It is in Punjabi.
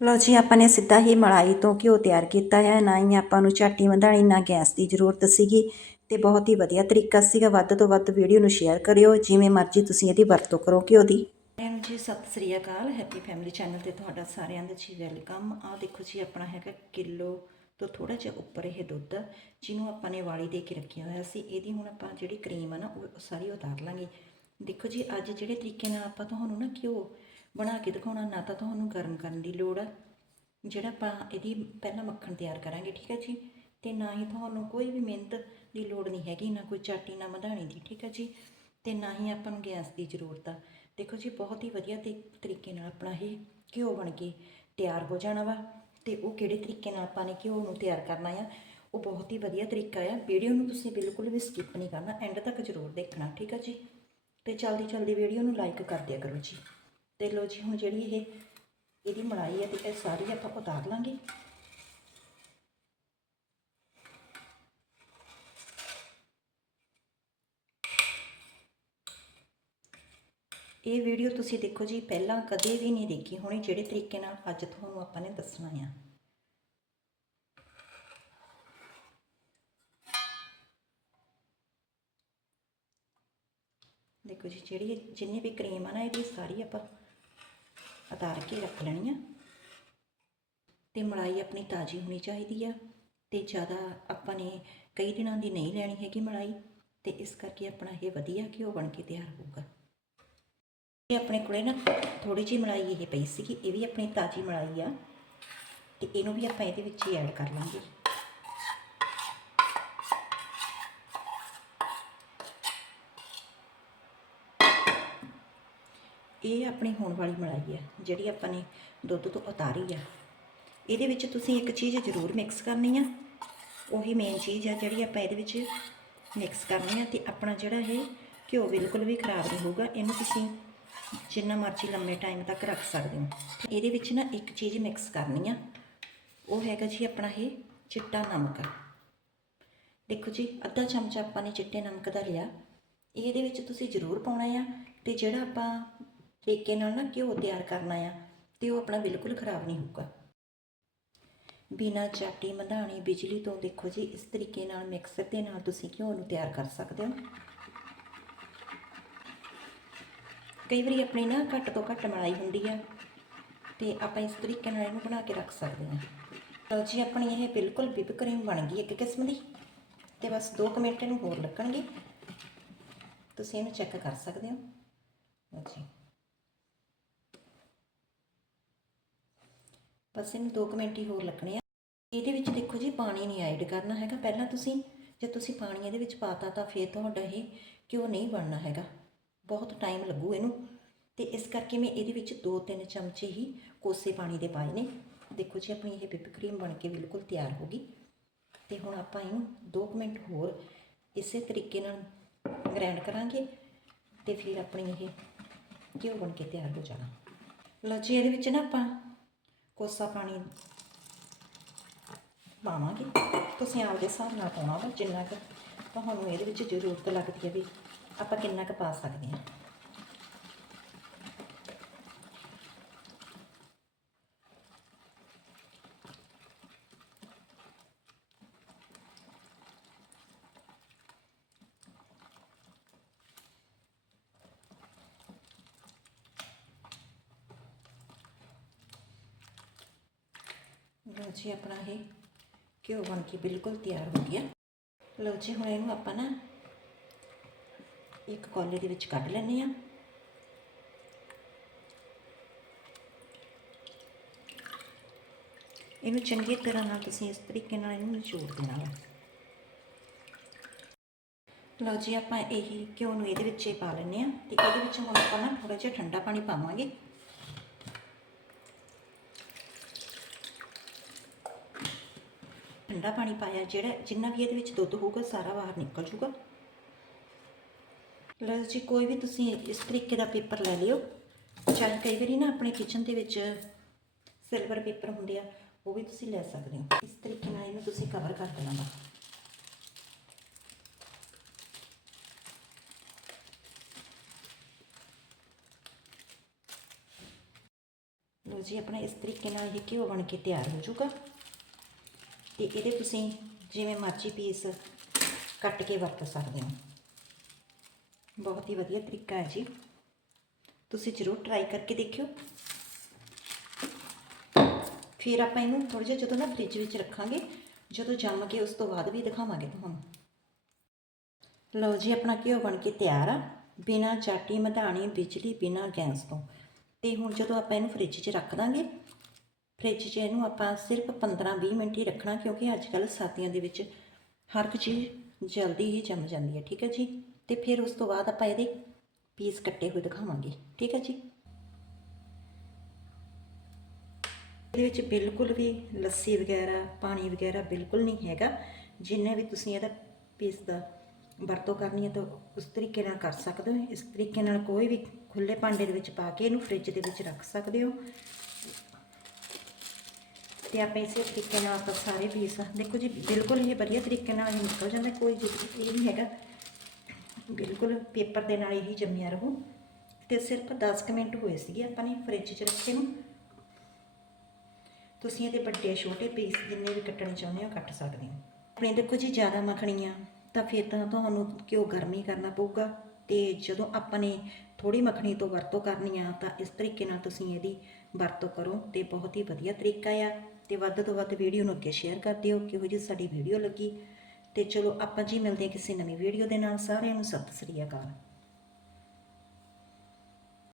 ਲਓ ਜੀ, ਆਪਾਂ ਨੇ ਸਿੱਧਾ ਹੀ ਮਲਾਈ ਤੋਂ ਘਿਓ ਤਿਆਰ ਕੀਤਾ ਹੈ। ਨਾ ਹੀ ਆਪਾਂ ਨੂੰ ਝਾਟੀ ਵਧਾਣੀ ਨਾ ਗੈਸ ਦੀ ਜ਼ਰੂਰਤ ਸੀਗੀ ਤੇ ਬਹੁਤ ਹੀ ਵਧੀਆ ਤਰੀਕਾ ਸੀਗਾ। ਵੱਧ ਤੋਂ ਵੱਧ ਵੀਡੀਓ ਨੂੰ ਸ਼ੇਅਰ ਕਰਿਓ, ਜਿਵੇਂ ਮਰਜ਼ੀ ਤੁਸੀਂ ਇਹਦੀ ਵਰਤੋਂ ਕਰੋ ਘਿਓ ਦੀ। ਐਮ ਜੀ, ਸਤਿ ਸ੍ਰੀ ਅਕਾਲ। ਹੈਪੀ ਫੈਮਿਲੀ ਚੈਨਲ ਤੇ ਤੁਹਾਡਾ ਸਾਰਿਆਂ ਦਾ ਜੀ ਵੈਲਕਮ। ਆਹ ਦੇਖੋ ਜੀ, ਆਪਣਾ ਹੈਗਾ ਕਿਲੋ ਤੋਂ ਥੋੜਾ ਜਿਹਾ ਉੱਪਰ ਇਹ ਦੁੱਧ, ਜਿਹਨੂੰ ਆਪਾਂ ਨੇ ਵਾਲੀ ਦੇ ਕੇ ਰੱਖਿਆ ਹੋਇਆ ਸੀ। ਇਹਦੀ ਹੁਣ ਆਪਾਂ ਜਿਹੜੀ ਕਰੀਮ ਆ ਨਾ, ਉਹ ਸਾਰੀ ਉਤਾਰ ਲਾਂਗੇ। ਦੇਖੋ ਜੀ, ਅੱਜ ਜਿਹੜੇ ਤਰੀਕੇ ਨਾਲ ਆਪਾਂ ਤੁਹਾਨੂੰ ਨਾ ਘਿਓ ਬਣਾ ਕੇ ਦਿਖਾਉਣਾ, ਨਾ ਤਾਂ ਤੁਹਾਨੂੰ ਗਰਮ ਕਰਨ ਦੀ ਲੋੜ ਆ। ਜਿਹੜਾ ਆਪਾਂ ਇਹਦੀ ਪਹਿਲਾਂ ਮੱਖਣ ਤਿਆਰ ਕਰਾਂਗੇ, ਠੀਕ ਹੈ ਜੀ? ਤੇ ਨਾ ਹੀ ਤੁਹਾਨੂੰ ਕੋਈ ਵੀ ਮਿਹਨਤ ਦੀ ਲੋੜ ਨਹੀਂ ਹੈਗੀ, ਨਾ ਕੋਈ ਚਾਟੀ, ਨਾ ਮਧਾਣੀ ਦੀ, ਠੀਕ ਹੈ ਜੀ? ਤੇ ਨਾ ਹੀ ਆਪਾਂ ਨੂੰ ਗੈਸ ਦੀ ਜ਼ਰੂਰਤ ਆ। ਦੇਖੋ ਜੀ, ਬਹੁਤ ਹੀ ਵਧੀਆ ਤੇ ਤਰੀਕੇ ਨਾਲ ਆਪਣਾ ਇਹ ਘਿਓ ਬਣ ਕੇ ਤਿਆਰ ਹੋ ਜਾਣਾ ਵਾ। ਤੇ ਉਹ ਕਿਹੜੇ ਤਰੀਕੇ ਨਾਲ ਆਪਾਂ ਨੇ ਘਿਓ ਨੂੰ ਤਿਆਰ ਕਰਨਾ ਆ, ਉਹ ਬਹੁਤ ਹੀ ਵਧੀਆ ਤਰੀਕਾ ਆ। ਵੀਡੀਓ ਨੂੰ ਤੁਸੀਂ ਬਿਲਕੁਲ ਵੀ ਸਕਿਪ ਨਹੀਂ ਕਰਨਾ ਐਂਡ ਤੱਕ ਜ਼ਰੂਰ ਦੇਖਣਾ, ਠੀਕ ਆ ਜੀ? ਤੇ ਜਲਦੀ ਜਲਦੀ ਵੀਡੀਓ ਨੂੰ ਲਾਈਕ ਕਰ ਦਿਆ ਕਰੋ ਜੀ। ਤੇ ਲੋ ਜੀ, ਹੁਣ ਜਿਹੜੀ ਇਹ, ਇਹਦੀ ਮਲਾਈ ਹੈ ਤੇ ਇਹ ਸਾਰੀ ਆਪਾਂ ਉਤਾਰ ਲਾਂਗੇ। ਇਹ ਵੀਡੀਓ ਤੁਸੀਂ ਦੇਖੋ ਜੀ, ਪਹਿਲਾਂ ਕਦੇ ਵੀ ਨਹੀਂ ਦੇਖੀ ਹੋਣੀ, ਜਿਹੜੇ ਤਰੀਕੇ ਨਾਲ ਅੱਜ ਤੁਹਾਨੂੰ ਆਪਾਂ ਨੇ ਦੱਸਣਾ ਆ। ਦੇਖੋ ਜੀ, ਜਿਹੜੀ ਇਹ ਜਿੰਨੀ ਵੀ ਕਰੀਮ ਆ ਨਾ, ਇਹਦੀ ਸਾਰੀ ਆਪਾਂ ਉਤਾਰ ਕੇ ਰੱਖ ਲੈਣੀ ਆ। ਤੇ ਮਲਾਈ ਆਪਣੀ ਤਾਜ਼ੀ ਹੋਣੀ ਚਾਹੀਦੀ ਆ। ਤੇ ਜ਼ਿਆਦਾ ਆਪਾਂ ਨੇ ਕਈ ਦਿਨਾਂ ਦੀ ਨਹੀਂ ਲੈਣੀ ਹੈਗੀ ਮਲਾਈ। ਤੇ ਇਸ ਕਰਕੇ ਆਪਣਾ ਇਹ ਵਧੀਆ ਘਿਓ ਬਣ ਕੇ ਤਿਆਰ ਹੋਊਗਾ। ਇਹ ਆਪਣੇ ਕੋਲੇ ਨਾ ਥੋੜੀ ਜਿਹੀ ਮਲਾਈ ਇਹ ਪਈ ਸੀਗੀ, ਇਹ ਵੀ ਆਪਣੀ ਤਾਜ਼ੀ ਮਲਾਈ ਆ। ਤੇ ਇਹਨੂੰ ਵੀ ਆਪਾਂ ਇਹਦੇ ਵਿੱਚ ਹੀ ਐਡ ਕਰ ਲਾਂਗੇ। ਇਹ ਆਪਣੀ ਹੋਣ ਵਾਲੀ ਮਲਾਈ ਹੈ, ਜਿਹੜੀ ਆਪਾਂ ਨੇ ਦੁੱਧ ਤੋਂ ਉਤਾਰੀ ਆ। ਇਹਦੇ ਵਿੱਚ ਤੁਸੀਂ ਇੱਕ ਚੀਜ਼ ਜ਼ਰੂਰ ਮਿਕਸ ਕਰਨੀ ਆ। ਉਹੀ ਮੇਨ ਚੀਜ਼ ਆ ਜਿਹੜੀ ਆਪਾਂ ਇਹਦੇ ਵਿੱਚ ਮਿਕਸ ਕਰਨੀ ਆ ਤੇ ਆਪਣਾ ਜਿਹੜਾ ਇਹ ਘਿਓ ਬਿਲਕੁਲ ਵੀ ਖਰਾਬ ਨਹੀਂ ਹੋਊਗਾ, ਇਹਨੂੰ ਤੁਸੀਂ ਜਿੰਨਾ ਮਰਜ਼ੀ ਲੰਮੇ ਟਾਈਮ ਤੱਕ ਰੱਖ ਸਕਦੇ ਹੋ। ਇਹਦੇ ਵਿੱਚ ਨਾ ਇੱਕ ਚੀਜ਼ ਮਿਕਸ ਕਰਨੀ ਆ। ਉਹ ਹੈਗਾ ਜੀ ਆਪਣਾ ਇਹ ਚਿੱਟਾ ਨਮਕ। ਦੇਖੋ ਜੀ, ਅੱਧਾ ਚਮਚਾ ਆਪਾਂ ਨੇ ਚਿੱਟੇ ਨਮਕ ਦਾ ਲਿਆ। ਇਹਦੇ ਵਿੱਚ ਤੁਸੀਂ ਜ਼ਰੂਰ ਪਾਉਣਾ ਆ ਤੇ ਜਿਹੜਾ ਆਪਾਂ ਤਰੀਕੇ ਨਾਲ ਨਾ ਘਿਓ ਤਿਆਰ ਕਰਨਾ ਆ ਤੇ ਉਹ ਆਪਣਾ ਬਿਲਕੁਲ ਖਰਾਬ ਨਹੀਂ ਹੋਊਗਾ। ਬਿਨਾ ਚਾਟੀ ਮਧਾਣੀ ਬਿਜਲੀ ਤੋਂ ਦੇਖੋ ਜੀ, ਇਸ ਤਰੀਕੇ ਨਾਲ ਮਿਕਸਰ ਦੇ ਨਾਲ ਤੁਸੀਂ ਘਿਓ ਨੂੰ ਤਿਆਰ ਕਰ ਸਕਦੇ ਹੋ। ਕਈ ਵਾਰੀ ਆਪਣੀ ਨਾ ਘੱਟ ਤੋਂ ਘੱਟ ਮਲਾਈ ਹੁੰਦੀ ਆ ਤੇ ਆਪਾਂ ਇਸ ਤਰੀਕੇ ਨਾਲ ਇਹਨੂੰ ਬਣਾ ਕੇ ਰੱਖ ਸਕਦੇ ਹਾਂ। ਲਓ ਜੀ, ਆਪਣੀ ਇਹ ਬਿਲਕੁਲ ਵਿਪ ਕਰੀਮ ਬਣ ਗਈ ਇੱਕ ਕਿਸਮ ਦੀ ਤੇ ਬਸ 2 ਮਿੰਟ ਇਹਨੂੰ ਹੋਰ ਲੱਗਣਗੇ। ਤੁਸੀਂ ਇਹਨੂੰ ਚੈੱਕ ਕਰ ਸਕਦੇ ਹੋ। ਲਓ ਜੀ। ਬਸ ਇਹਨੂੰ 2 ਮਿੰਟ ਹੀ ਹੋਰ ਲੱਗਣੇ ਆ। ਇਹਦੇ ਵਿੱਚ ਦੇਖੋ ਜੀ, ਪਾਣੀ ਨਹੀਂ ਐਡ ਕਰਨਾ ਹੈਗਾ। ਪਹਿਲਾਂ ਤੁਸੀਂ, ਜੇ ਤੁਸੀਂ ਪਾਣੀ ਇਹਦੇ ਵਿੱਚ ਪਾਤਾ ਤਾਂ ਫਿਰ ਤੁਹਾਡਾ ਇਹ ਘਿਓ ਨਹੀਂ ਬਣਨਾ ਹੈਗਾ। ਬਹੁਤ ਟਾਈਮ ਲੱਗੂ ਇਹਨੂੰ। ਤੇ ਇਸ ਕਰਕੇ ਮੈਂ ਇਹਦੇ ਵਿੱਚ 2-3 ਚਮਚੇ ਹੀ ਕੋਸੇ ਪਾਣੀ ਦੇ ਪਾਏ ਨੇ। ਦੇਖੋ ਜੀ, ਆਪਣੀ ਇਹ ਵਿਪ ਕਰੀਮ ਬਣ ਕੇ ਬਿਲਕੁਲ ਤਿਆਰ ਹੋ ਗਈ। ਤੇ ਹੁਣ ਆਪਾਂ ਇਹਨੂੰ 2 ਮਿੰਟ ਹੋਰ ਇਸੇ ਤਰੀਕੇ ਨਾਲ ਗ੍ਰਾਈਂਡ ਕਰਾਂਗੇ ਤੇ ਫਿਰ ਆਪਣੀ ਇਹ ਘਿਓ ਬਣ ਕੇ ਤਿਆਰ ਹੋ ਜਾਣਾ। ਲਓ ਜੀ, ਇਹਦੇ ਵਿੱਚ ਨਾ ਆਪਾਂ ਕੋਸਾ ਪਾਣੀ ਪਾਵਾਂਗੇ। ਤੁਸੀਂ ਆਪਦੇ ਹਿਸਾਬ ਨਾਲ ਪਾਉਣਾ ਵਾ ਜਿੰਨਾ ਕੁ ਤੁਹਾਨੂੰ ਇਹਦੇ ਵਿੱਚ ਜ਼ਰੂਰਤ ਲੱਗਦੀ ਹੈ ਵੀ ਆਪਾਂ ਕਿੰਨਾ ਕੁ ਪਾ ਸਕਦੇ ਹਾਂ। ਲਓ ਜੀ ਆਪਣਾ ਇਹ ਘਿਓ ਬਣ ਕੇ ਬਿਲਕੁਲ ਤਿਆਰ ਹੋ ਗਿਆ। ਲਓ ਜੀ ਹੁਣ ਇਹਨੂੰ ਆਪਾਂ ਨਾ ਇੱਕ ਕੌਲੇ ਦੇ ਵਿੱਚ ਕੱਢ ਲੈਂਦੇ ਆ ਇਹਨੂੰ ਚੰਗੀ ਤਰ੍ਹਾਂ ਨਾਲ ਤੁਸੀਂ ਇਸ ਤਰੀਕੇ ਨਾਲ ਇਹਨੂੰ ਨਿਚੋੜ ਦੇਣਾ ਹੈ ਲਓ ਜੀ ਆਪਾਂ ਇਹੀ ਘਿਓ ਨੂੰ ਇਹਦੇ ਵਿੱਚ ਹੀ ਪਾ ਲੈਂਦੇ ਆ ਤੇ ਇਹਦੇ ਵਿੱਚ ਹੁਣ ਆਪਾਂ ਨਾ ਥੋੜਾ ਜਿਹਾ ਠੰਡਾ ਪਾਣੀ ਪਾਵਾਂਗੇ। ਠੰਡਾ ਪਾਣੀ ਪਾਇਆ, ਜਿਹੜਾ ਜਿੰਨਾ ਵੀ ਇਹਦੇ ਵਿੱਚ ਦੁੱਧ ਹੋਊਗਾ, ਸਾਰਾ ਬਾਹਰ ਨਿਕਲ ਜੂਗਾ ਲਓ ਜੀ, ਕੋਈ ਵੀ ਤੁਸੀਂ ਇਸ ਤਰੀਕੇ ਦਾ ਪੇਪਰ ਲੈ ਲਿਓ। ਚਾਹੇ ਕਈ ਵਾਰੀ ਨਾ ਆਪਣੇ ਕਿਚਨ ਦੇ ਵਿੱਚ ਸਿਲਵਰ ਪੇਪਰ ਹੁੰਦੇ ਆ, ਉਹ ਵੀ ਤੁਸੀਂ ਲੈ ਸਕਦੇ ਹੋ। ਇਸ ਤਰੀਕੇ ਨਾਲ ਇਹਨੂੰ ਤੁਸੀਂ ਕਵਰ ਕਰ ਦੇਣਾ ਵਾ। ਜੀ, ਆਪਣਾ ਇਸ ਤਰੀਕੇ ਨਾਲ ਇਹ ਘਿਓ ਬਣ ਕੇ ਤਿਆਰ ਹੋ ਜਾਊਗਾ। ਤੇ ਇਹਦੇ ਤੁਸੀਂ ਜਿਵੇਂ ਮਰਜ਼ੀ ਪੀਸ ਕੱਟ ਕੇ ਵਰਤ ਸਕਦੇ ਹੋ। ਬਹੁਤ ਹੀ ਵਧੀਆ ਤਰੀਕਾ ਹੈ ਜੀ। ਤੁਸੀਂ ਜ਼ਰੂਰ ਟਰਾਈ ਕਰਕੇ ਦੇਖਿਓ। ਫਿਰ ਆਪਾਂ ਇਹਨੂੰ ਥੋੜਾ ਜਿਹਾ ਜਦੋਂ ਨਾ ਫ੍ਰਿਜ ਵਿੱਚ ਰੱਖਾਂਗੇ, ਜਦੋਂ ਜੰਮ ਕੇ ਉਸ ਤੋਂ ਬਾਅਦ ਵੀ ਦਿਖਾਵਾਂਗੇ ਤੁਹਾਨੂੰ। ਲਓ ਜੀ, ਆਪਣਾ ਘਿਓ ਬਣ ਕੇ ਤਿਆਰ ਆ। ਬਿਨਾ ਚਾਟੀ, ਮਧਾਣੀ, ਬਿਜਲੀ, ਬਿਨਾ ਗੈਸ ਤੋਂ। ਤੇ ਹੁਣ ਜਦੋਂ ਆਪਾਂ ਇਹਨੂੰ ਫ੍ਰਿਜ 'ਚ ਰੱਖ ਦਾਂਗੇ ਫ੍ਰਿਜ 'ਚ ਇਹਨੂੰ ਆਪਾਂ ਸਿਰਫ 15-20 ਮਿੰਟ ਹੀ ਰੱਖਣਾ, ਕਿਉਂਕਿ ਅੱਜ ਕੱਲ੍ਹ ਸਰਦੀਆਂ ਦੇ ਵਿੱਚ ਹਰ ਇੱਕ ਚੀਜ਼ ਜਲਦੀ ਹੀ ਜੰਮ ਜਾਂਦੀ ਹੈ, ਠੀਕ ਹੈ ਜੀ? ਤੇ ਫਿਰ ਉਸ ਤੋਂ ਬਾਅਦ ਆਪਾਂ ਇਹਦੇ ਪੀਸ ਕੱਟੇ ਹੋਏ ਦਿਖਾਵਾਂਗੇ, ਠੀਕ ਹੈ ਜੀ? ਇਹਦੇ ਵਿੱਚ ਬਿਲਕੁਲ ਵੀ ਲੱਸੀ ਵਗੈਰਾ, ਪਾਣੀ ਵਗੈਰਾ ਬਿਲਕੁਲ ਨਹੀਂ ਹੈਗਾ। ਜਿੰਨੇ ਵੀ ਤੁਸੀਂ ਇਹਦਾ ਪੀਸ ਦਾ ਵਰਤੋਂ ਕਰਨੀ ਹੈ ਤਾਂ ਉਸ ਤਰੀਕੇ ਨਾਲ ਕਰ ਸਕਦੇ ਹੋ। ਇਸ ਤਰੀਕੇ ਨਾਲ ਕੋਈ ਵੀ ਖੁੱਲੇ ਭਾਂਡੇ ਦੇ ਵਿੱਚ ਪਾ ਕੇ ਇਹਨੂੰ ਫ੍ਰਿਜ ਦੇ ਵਿੱਚ ਰੱਖ ਸਕਦੇ ਹੋ। ਤੇ ਆਪਾਂ ਇਸੇ ਤਰੀਕੇ ਨਾਲ ਆਪਾਂ ਸਾਰੇ ਪੀਸ ਦੇਖੋ ਜੀ, ਬਿਲਕੁਲ ਇਹ ਵਧੀਆ ਤਰੀਕੇ ਨਾਲ ਹੀ ਨਿਕਲ ਜਾਂਦਾ, ਕੋਈ ਜ਼ਰੂਰੀ ਇਹ ਨਹੀਂ ਹੈਗਾ। ਬਿਲਕੁਲ ਪੇਪਰ ਦੇ ਨਾਲ ਇਹੀ ਜੰਮਿਆ ਰਹੂ। ਤੇ ਸਿਰਫ 10 ਕੁ ਮਿੰਟ ਹੋਏ ਸੀਗੇ, ਆਪਾਂ ਨੇ ਫ੍ਰਿਜ 'ਚ ਰੱਖੇ ਨੂੰ। ਤੁਸੀਂ ਇਹਦੇ ਵੱਡੇ ਛੋਟੇ ਪੀਸ ਜਿੰਨੇ ਵੀ ਕੱਟਣੇ ਚਾਹੁੰਦੇ ਹੋ, ਕੱਟ ਸਕਦੇ ਹੋ। ਆਪਣੇ ਦੇਖੋ ਜੀ, ਜ਼ਿਆਦਾ ਮੱਖਣੀਆਂ, ਤਾਂ ਫਿਰ ਤਾਂ ਤੁਹਾਨੂੰ ਘਿਓ ਗਰਮੀ ਕਰਨਾ ਪਊਗਾ। ਤੇ ਜਦੋਂ ਆਪਾਂ ਨੇ ਥੋੜੀ ਮੱਖਣੀ ਤੋਂ ਵਰਤੋਂ ਕਰਨੀ ਆ, ਤਾਂ ਇਸ ਤਰੀਕੇ ਨਾਲ ਤੁਸੀਂ ਇਹਦੀ ਵਰਤੋਂ ਕਰੋ, ਤੇ ਬਹੁਤ ਹੀ ਵਧੀਆ ਤਰੀਕਾ ਆ। ਤੇ ਵੱਧ ਤੋਂ ਵੱਧ ਵੀਡੀਓ ਨੂੰ ਅੱਗੇ ਸ਼ੇਅਰ ਕਰ ਦਿਓ, ਕਿਹੋ ਜਿਹੀ ਸਾਡੀ ਵੀਡੀਓ ਲੱਗੀ। ਤੇ ਚਲੋ ਆਪਾਂ ਜੀ ਮਿਲਦੇ ਹਾਂ ਕਿਸੇ ਨਵੀਂ ਵੀਡੀਓ ਦੇ ਨਾਲ। ਸਾਰਿਆਂ ਨੂੰ ਸਤਿ ਸ੍ਰੀ ਅਕਾਲ।